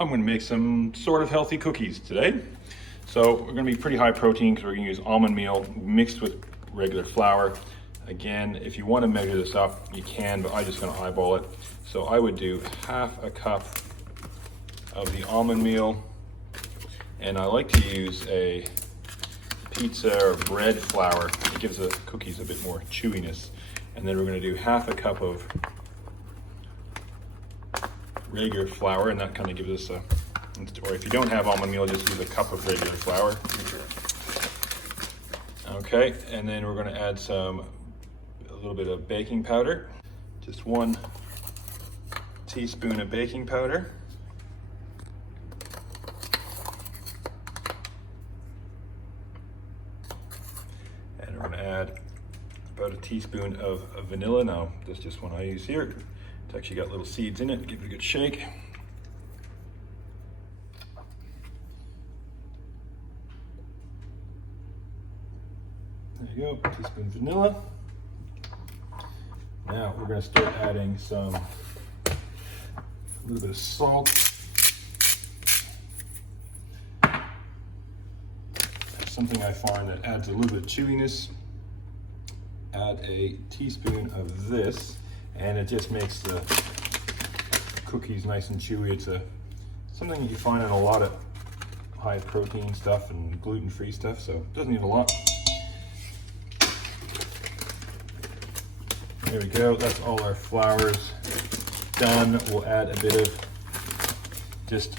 I'm going to make some sort of healthy cookies today. So we're going to be pretty high protein because we're going to use almond meal mixed with regular flour. Again, if you want to measure this up, you can, but I'm just going to eyeball it. So I would do half a cup of the almond meal, and I like to use a pizza or bread flour. It gives the cookies a bit more chewiness. And then we're going to do half a cup of regular flour, and that kind of gives us a, or if you don't have almond meal, just use a cup of regular flour. Okay, and then we're going to add a little bit of baking powder, just 1 teaspoon of baking powder. And we're going to add about a teaspoon of vanilla. Now, that's just one I use here. It's actually got little seeds in it. Give it a good shake. There you go, teaspoon vanilla. Now we're going to start adding a little bit of salt. That's something I find that adds a little bit of chewiness. Add a teaspoon of this, and it just makes the cookies nice and chewy. It's something that you find in a lot of high protein stuff and gluten-free stuff, so it doesn't need a lot. There we go, that's all our flours done. We'll add a bit of just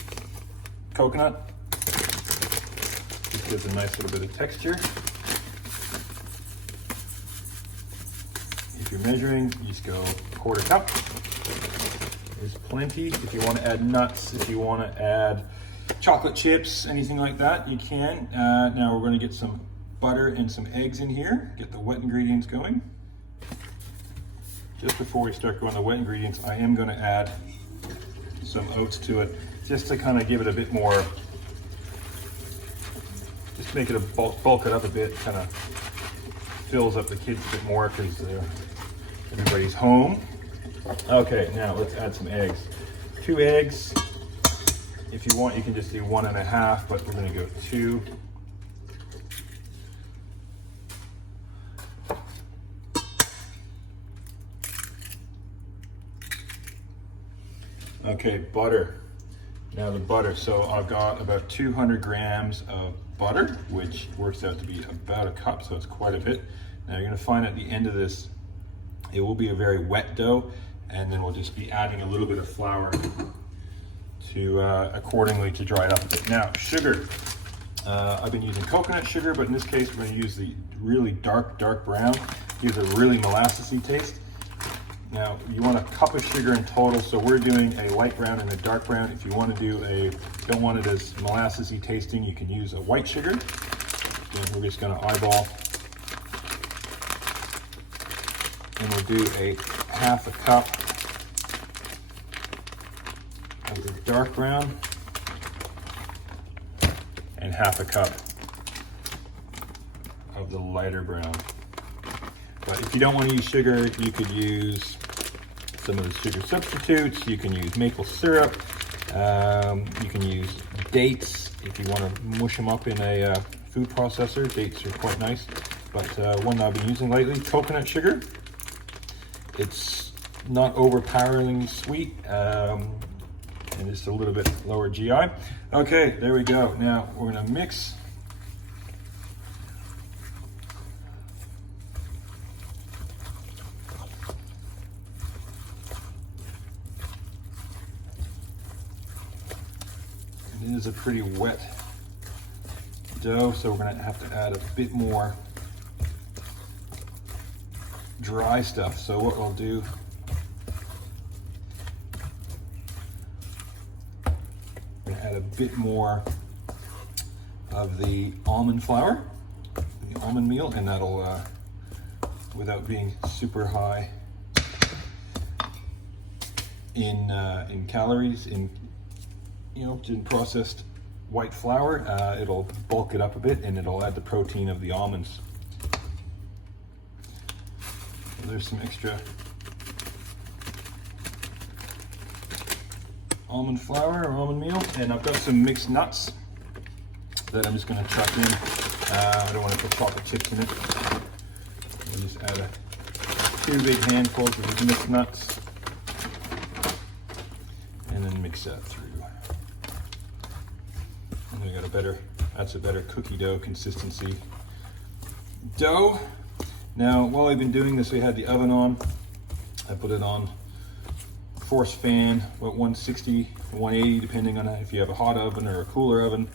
coconut. Just gives a nice little bit of texture. If you're measuring, you just go 1/4 cup. There's plenty. If you want to add nuts, if you want to add chocolate chips, anything like that, you can. Now we're going to get some butter and some eggs in here. Get the wet ingredients going. Just before we start going the wet ingredients, I am going to add some oats to it, just to kind of give it a bit more, just make it bulk it up a bit, kind of fills up the kids a bit more because everybody's home. Okay, now let's add some eggs. 2 eggs. If you want, you can just do 1.5, but we're going to go 2. Okay, butter. Now the butter. So I've got about 200 grams of butter, which works out to be about a cup, so it's quite a bit. Now you're going to find at the end of this, it will be a very wet dough, and then we'll just be adding a little bit of flour to accordingly to dry it up a bit. Now, sugar. I've been using coconut sugar, but in this case we're going to use the really dark brown. Gives a really molassesy taste. Now, you want a cup of sugar in total, so we're doing a light brown and a dark brown. If you want to do don't want it as molassesy tasting, you can use a white sugar. And we're just going to eyeball. And we'll do a 1/2 cup of the dark brown and 1/2 cup of the lighter brown. But if you don't want to use sugar, you could use some of the sugar substitutes. You can use maple syrup. You can use dates if you want to mush them up in a food processor. Dates are quite nice. But one I've been using lately, coconut sugar. It's not overpoweringly sweet, and just a little bit lower GI. Okay, there we go. Now we're going to mix. It is a pretty wet dough, so we're going to have to add a bit more dry stuff. So what we'll do, we're going to add a bit more of the almond flour, the almond meal, and that'll, without being super high in calories, in processed white flour, it'll bulk it up a bit and it'll add the protein of the almonds. So there's some extra almond flour or almond meal, and I've got some mixed nuts that I'm just going to chuck in. I don't want to put chocolate chips in it. We'll just add 2 big handfuls of these mixed nuts, and then mix that through. And we got that's a better cookie dough consistency dough. Now, while I've been doing this, we had the oven on. I put it on force fan, about 160, 180, depending on if you have a hot oven or a cooler oven.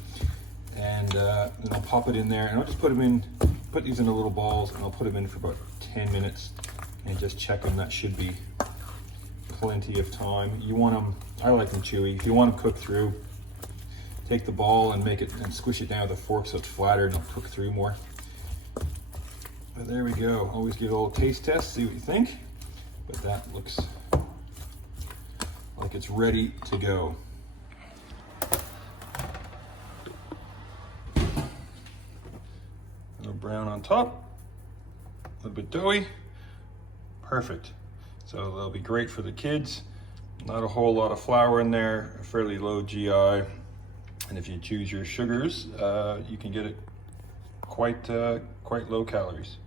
And then I'll pop it in there, and I'll just put these into little balls, and I'll put them in for about 10 minutes and just check them. That should be plenty of time. You want them, I like them chewy. If you want them cooked through, take the ball and squish it down with a fork so it's flatter and it'll cook through more. But there we go. Always give a little taste test, see what you think. But that looks like it's ready to go. A little brown on top, a little bit doughy. Perfect. So they'll be great for the kids. Not a whole lot of flour in there, fairly low GI. And if you choose your sugars, you can get it quite low calories.